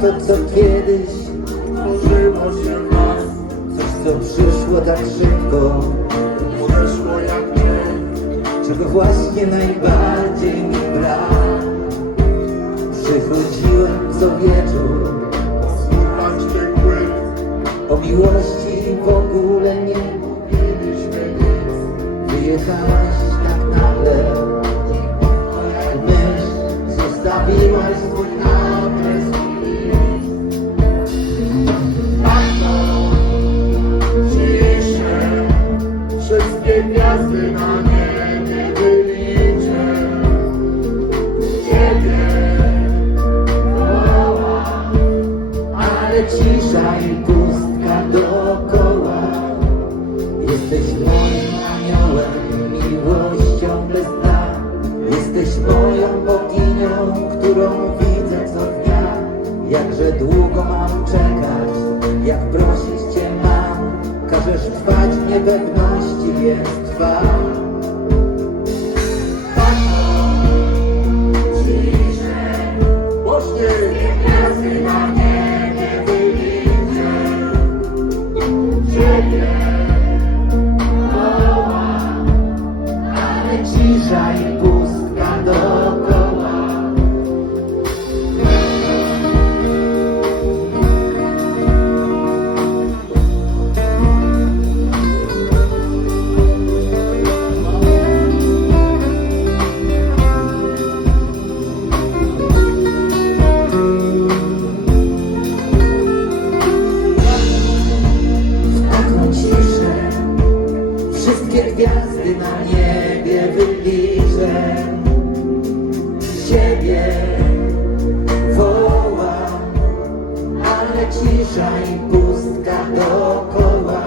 to, co kiedyś Tworzyło się nas, Coś, co przyszło tak szybko. Odeszło jak nie. Czego właśnie najbardziej mi brak. Przychodziłem co wieczór Słuchać tej płyty, O miłości w ogóle nie mówiliśmy nic. Wyjechałaś Ciebie wołam, Ale cisza i pustka Wszystkie gwiazdy na niebie wyliczę Ciebie wołam Ale cisza i pustka dookoła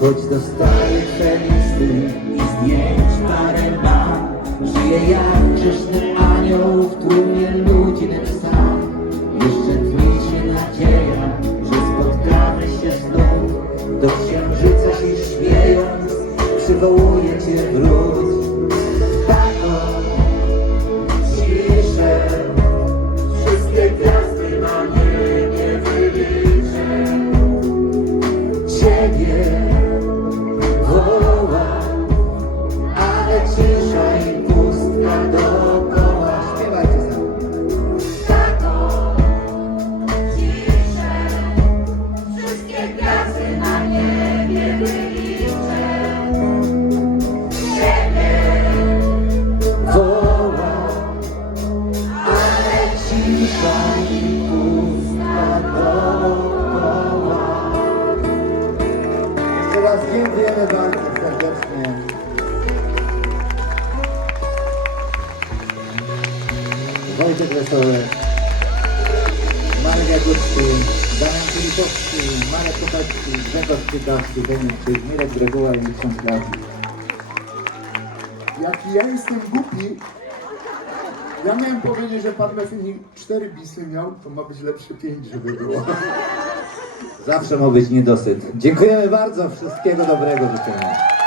Choć dostaję te listy i zdjęć parę mam Żyję jak grzeszny anioł w tłumie ludzi sam Jeszcze tli się nadzieja, że spotkamy się znów Do księżyca się śmiejąc, przywołuję Cię wróć Taką ciszę. Wszystkie gwiazdy na niebie wyliczę. Ciebie raz dziękujemy bardzo serdecznie. Wojtek Wesoły, Marek Jagucki, Damian Filipowski, Marek Kopecki, Grzegorz Ciekawski, Denis Mirek Greguła i Kwiatki. Jaki ja jestem głupi. Ja miałem powiedzieć, że pan Mefini cztery bisy miał, to ma być lepsze pięć, żeby było. Zawsze ma być niedosyt. Dziękujemy bardzo. Wszystkiego dobrego życzymy.